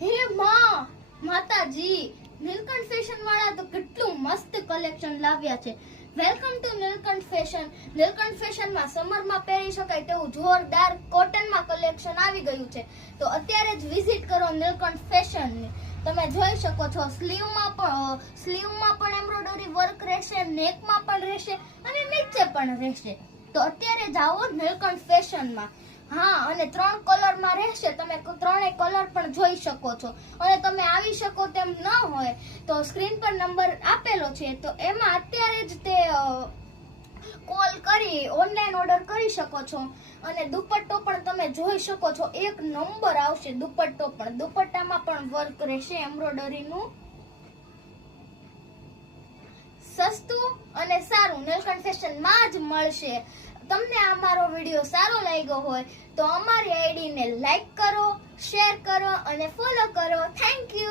હે માં માતાજી, નીલકંઠ ફેશન વાળા તો કેટલું મસ્ત કલેક્શન લાવ્યા છે. Welcome to Neelkanth fashion. Neelkanth fashion માં સમર માં પહેરી શકાય તેવું જોરદાર કોટન માં કલેક્શન આવી ગયું છે. તો અત્યારે જ વિઝિટ કરો નીલકંઠ ફેશન ની. તમે જોઈ શકો છો સ્લીવ માં પણ એમ્બ્રોઇડરી વર્ક રહેશે, નેક માં પણ રહેશે અને નીચે પણ રહેશે. તો અત્યારે જાઓ નીલકંઠ ફેશન માં. હા, અને 3 કલર માં રહેશે. તમે ત્રણેય કલર પણ જોઈ શકો છો. અને તમે આવી શકો તેમ ન હોય તો સ્ક્રીન પર નંબર આપેલો છે, તો એમાં અત્યારે જ તે કોલ કરી ઓનલાઈન ઓર્ડર કરી શકો છો. અને દુપટ્ટો પણ તમે જોઈ શકો છો, એક નંબર આવશે દુપટ્ટો પણ. દુપટ્ટામાં પણ વર્ક રહેશે એમ્બ્રોઇડરીનું. સસ્તું અને સારું નીલકંઠ ફેશન માં જ મળશે. તમને આ મારો વિડીયો સારો લાગ્યો હોય તો અમારી આઈડી ને લાઈક કરો, શેર કરો અને ફોલો કરો. Thank you.